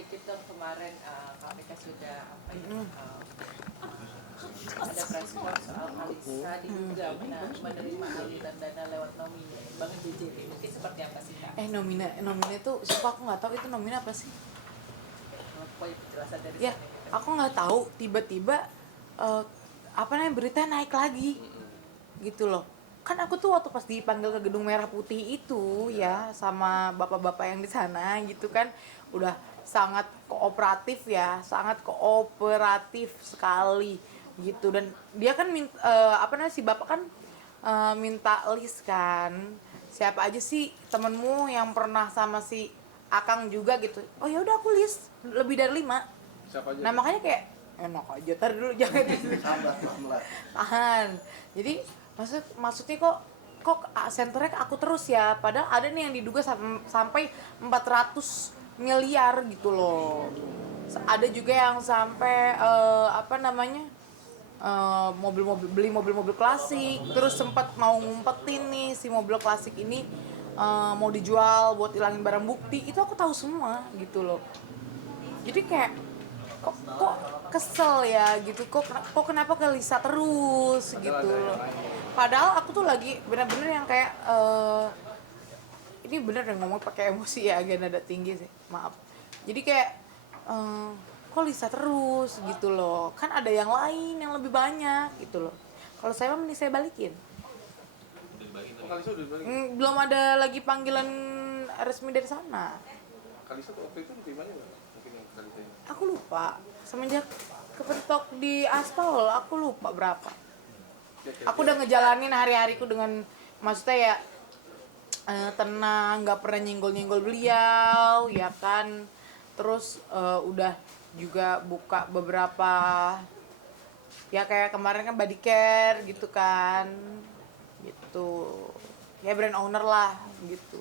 dikit dong kemarin KPK sudah apa ya ada press conference soal Kalista diduga menerima aliran dana lewat nomina Bank JJB. Mungkin seperti apa sih Kak? Nomina itu sumpah aku nggak tahu itu nomina apa sih. Poin penjelasan dari Ya, aku nggak tahu tiba-tiba apa namanya berita naik lagi gitu loh. Kan aku tuh waktu pas dipanggil ke Gedung Merah Putih itu ya sama bapak-bapak yang di sana gitu kan udah sangat kooperatif ya, sangat kooperatif sekali gitu. Dan dia kan apa namanya si bapak kan minta list kan siapa aja sih temenmu yang pernah sama si Akang juga gitu. Oh ya udah aku list lebih dari 5. Siapa aja? Nah makanya kayak enak aja tar dulu jangan tahan. Jadi maksudnya kok senternya ke aku terus ya, padahal ada nih yang diduga sampai 400 miliar gitu loh. Ada juga yang sampai apa namanya beli mobil-mobil klasik, terus sempat mau ngumpetin nih si mobil klasik ini mau dijual buat hilangin barang bukti. Itu aku tahu semua gitu loh. Jadi kayak kok kesel ya gitu, kok kenapa ke Lisa terus gitu loh. Padahal aku tuh lagi bener-bener yang kayak ini bener yang ngomong pakai emosi ya, agak nada tinggi sih, maaf. Jadi kayak kok Lisa terus gitu loh, kan ada yang lain yang lebih banyak gitu loh. Kalau saya mah mending saya balikin. Kalista udah dibalik? Belum ada lagi panggilan resmi dari sana. Kalista tuh waktu itu terimanya nggak? Mungkin yang Kalista ini. Aku lupa, semenjak kepentok di aspal aku lupa berapa. Aku udah ngejalanin hari-hariku dengan maksudnya ya tenang, nggak pernah nyenggol-nyenggol beliau ya kan. Terus udah juga buka beberapa ya kayak kemarin kan body care gitu kan gitu ya, brand owner lah gitu.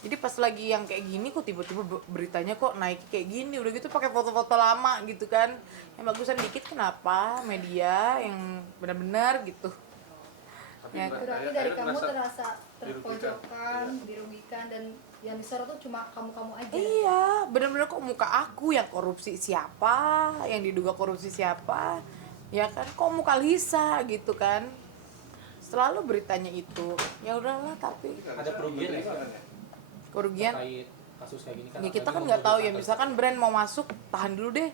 Jadi pas lagi yang kayak gini kok tiba-tiba beritanya kok naik kayak gini, udah gitu pakai foto-foto lama gitu kan. Yang bagusan dikit kenapa media yang benar-benar gitu. Ya, Berarti dari kamu terasa terpojokan, dirugikan, dan yang disorot tuh cuma kamu-kamu aja. iya, benar-benar kok muka aku yang korupsi siapa, yang diduga korupsi siapa. Ya kan kok muka Lisa gitu kan. Selalu beritanya itu. Ya udahlah, tapi Ada kerugian nggak sih kerugian terkait kasus kayak gini kan? ya kita kan nggak tahu ya, misalkan brand mau masuk tahan dulu deh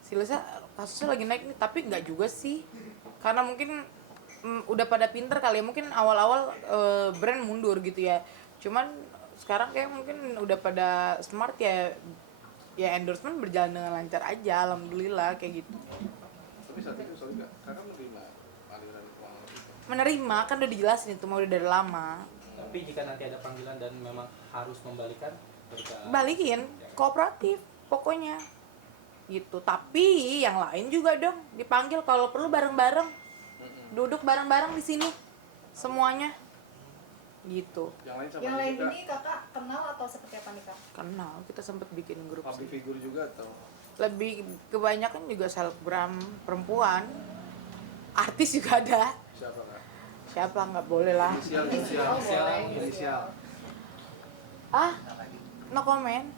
si Lisa kasusnya lagi naik nih, tapi nggak juga sih karena mungkin udah pada pinter kali ya, mungkin awal-awal brand mundur gitu ya, cuman sekarang kayak mungkin udah pada smart ya, ya endorsement berjalan dengan lancar aja, alhamdulillah kayak gitu. Tapi saat itu sorry nggak, kakak menerima aliran uang itu? Menerima kan udah dijelasin itu mau udah dari lama. Tapi jika nanti ada panggilan dan memang harus membalikan, Balikin, kooperatif pokoknya gitu. Tapi yang lain juga dong dipanggil kalau perlu bareng-bareng, duduk bareng-bareng di sini semuanya gitu. Yang lain ini kakak kenal atau seperti apa nih kak? Kenal, kita sempat bikin grup Public sih. figure juga atau? Lebih kebanyakan juga selebgram perempuan, artis juga ada. Siapa kak? Siapa nggak boleh lah. Inisial. No comment.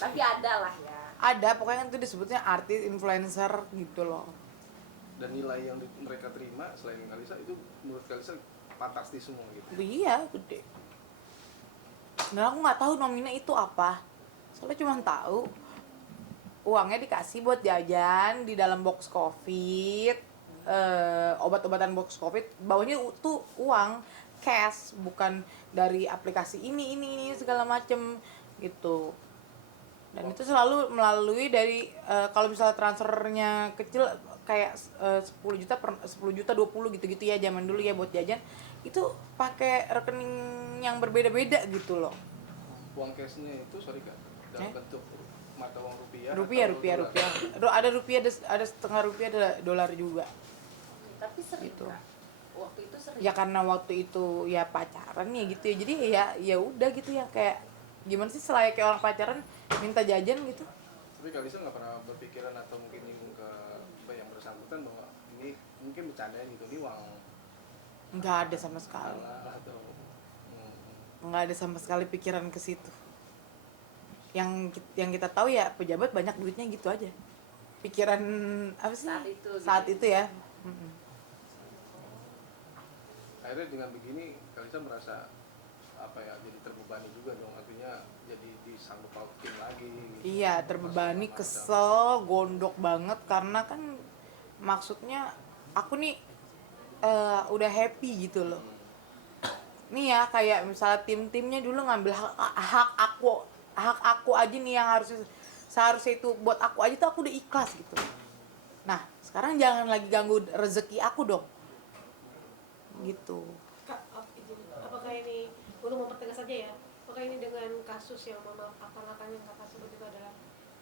Tapi ada lah ya. Ada, pokoknya itu disebutnya artis, influencer gitu loh. Dan nilai yang mereka terima selain Kalista itu menurut Kalista fantastis semua gitu. Iya, gede. Dan aku nggak tahu nomina itu apa. Soalnya cuma tahu uangnya dikasih buat jajan di dalam box COVID, obat-obatan box COVID, bawahnya tuh uang cash, bukan dari aplikasi ini segala macem gitu. Dan itu selalu melalui dari kalau misalnya transfernya kecil kayak 10 juta 20 gitu-gitu ya zaman dulu ya buat jajan, itu pakai rekening yang berbeda-beda gitu loh. Uang cashnya itu sorry kak, dalam bentuk mata uang rupiah. Rupiah. Ada rupiah, ada setengah rupiah, ada dolar juga. Tapi sering Gitu. Kak. Waktu itu sering. Ya karena waktu itu ya pacaran ya gitu ya. Jadi ya udah gitu ya, kayak gimana sih selayaknya orang pacaran minta jajan gitu. Tapi Kalista nggak pernah berpikiran atau mungkin nyinggung ke apa yang bersangkutan bahwa ini mungkin bercandaan gitu, ini uang Nggak ada sama sekali. halal atau Nggak ada sama sekali pikiran ke situ. yang kita tahu ya pejabat banyak duitnya gitu aja. Pikiran apa sih? Saat itu, ya. Mm-mm. Akhirnya dengan begini Kalisa merasa apa ya, jadi terbebani juga dong, artinya jadi disangkut pautin lagi gitu. Iya, terbebani, Masalah kesel, gondok banget karena kan maksudnya aku nih udah happy gitu loh. Nih ya kayak misalnya tim-timnya dulu ngambil hak aku aja nih yang seharusnya itu buat aku aja tuh aku udah ikhlas gitu. Nah, sekarang jangan lagi ganggu rezeki aku dong. Gitu. Kak, apakah ini untuk mempertegas saja ya? Apakah ini dengan kasus yang mohon maaf akal-akal yang kakak sebut itu adalah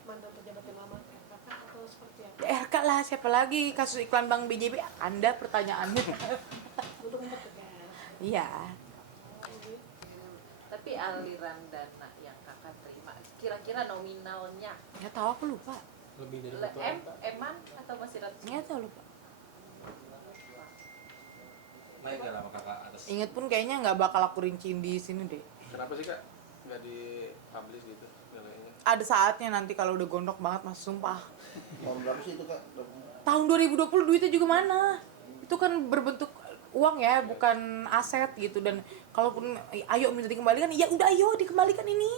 mantan pejabat yang lama RKK atau seperti apa? RK lah, siapa lagi? Kasus iklan Bank BJB, Anda pertanyaannya. Untuk mempertegas. Iya. tapi aliran dana yang kakak terima kira-kira nominalnya Nggak tahu, aku lupa. Lebih dari itu. eman atau masih ratus? Nggak tahu, lupa. Naik gak lama kakak atas? Ingat pun kayaknya nggak bakal aku rinciin di sini deh. Kenapa sih Kak nggak di publish gitu nilainya? Ada saatnya nanti kalau udah gondok banget mas, sumpah. Tahun berapa sih itu Kak? Tahun 2020 duitnya juga mana? Itu kan berbentuk uang ya, bukan aset gitu. Dan kalaupun ayo minta dikembalikan, ya udah ayo dikembalikan ini.